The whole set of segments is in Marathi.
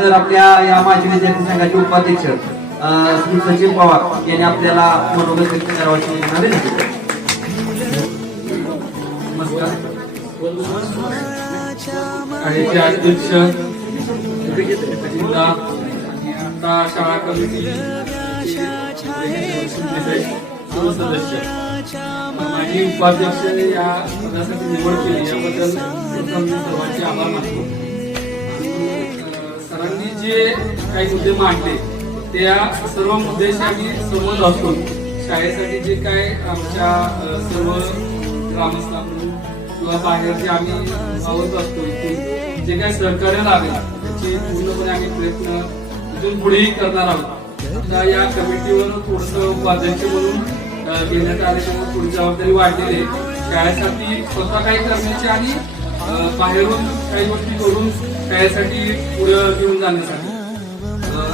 तर आपल्या या माजी विद्यार्थी संघाचे उपाध्यक्ष श्री सचिन पवार यांनी आपल्याला मनोगत व्यक्त करावयाची विनंती आहे. नमस्कार. शाळेचे अध्यक्ष जिल्हा आणि आता शाळा कमिटी सदस्य माझी उपाध्यक्ष या पदासाठी निवड केली याबद्दल प्रथम मी सर्वांचे आभार मानतो. सरांनी जे काही मुद्दे मांडले त्या सर्व मुद्द्याशी आम्ही सहमत असतो. शाळेसाठी जे काय आमच्या सर्व ग्रामस्थांकडून किंवा बाहेर जे आम्ही आवडत असतो इथून जे काही सहकार्य लागेल त्याची पूर्णपणे आम्ही प्रयत्न इथून पुढेही करणार आहोत. आता या कमिटीवर थोडंसं उपाध्यक्ष म्हणून घेण्यात आले त्यामुळे थोडी जबाबदारी वाढलेली आहे. शाळेसाठी स्वतः काही करण्याची आणि बाहेरून काही गोष्टी करून शाळेसाठी पुढे घेऊन जाण्यासाठी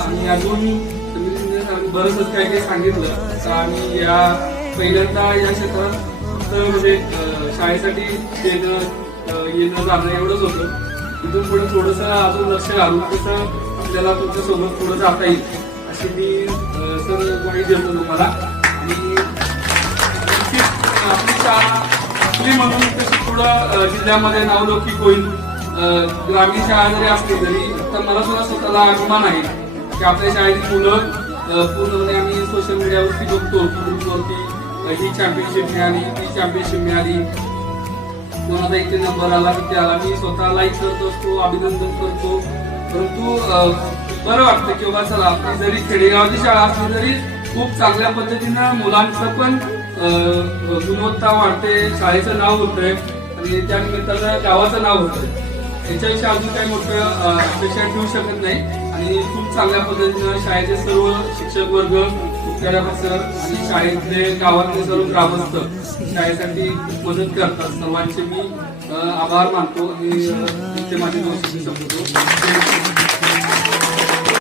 आणि अजून बरंच काही काही सांगितलं तर आम्ही या पहिल्यांदा या क्षेत्रात म्हणजे शाळेसाठी येणं जाणं एवढंच होतं. तिथून पुढे थोडंसं अजून लक्ष घालून कसं आपल्याला तुमच्या सोबत पुढे जाता येईल अशी मी सर ग्वाही देतो तुम्हाला. आणि आपली शाळा आपली म्हणून तशी पुढं जिल्ह्यामध्ये नावलौकिक होईल. ग्रामीण शाळा जरी असली तरी तर मला सुद्धा स्वतःला अभिमान आहे की आपल्या शाळेची मुलं पूर्णपणे आम्ही सोशल मीडियावरती बघतो ग्रुपवरती ही चॅम्पियनशिप मिळाली ती चॅम्पियनशिप मिळाली कोणाचा इथे नंबर आला तिथे आला मी स्वतः लाईक करत असतो अभिनंदन करतो. परंतु बरं वाटतं की बाबा चला आपली जरी खेडेगावाची शाळा असली तरी खूप चांगल्या पद्धतीनं मुलांचं पण गुणवत्ता वाढते शाळेचं नाव होतंय आणि त्या निमित्तानं गावाचं नाव होतंय. याच्याविषयी अजून काही मोठं अपेक्षा ठेवू शकत नाही आणि खूप चांगल्या पद्धतीनं शाळेचे सर्व शिक्षक वर्ग मुख्याध्यापक सर आणि शाळेतले गावातले सर्व ग्रामस्थ शाळेसाठी मदत करतात. सर्वांचे मी आभार मानतो आणि ते माझे दोन शब्द संपवतो.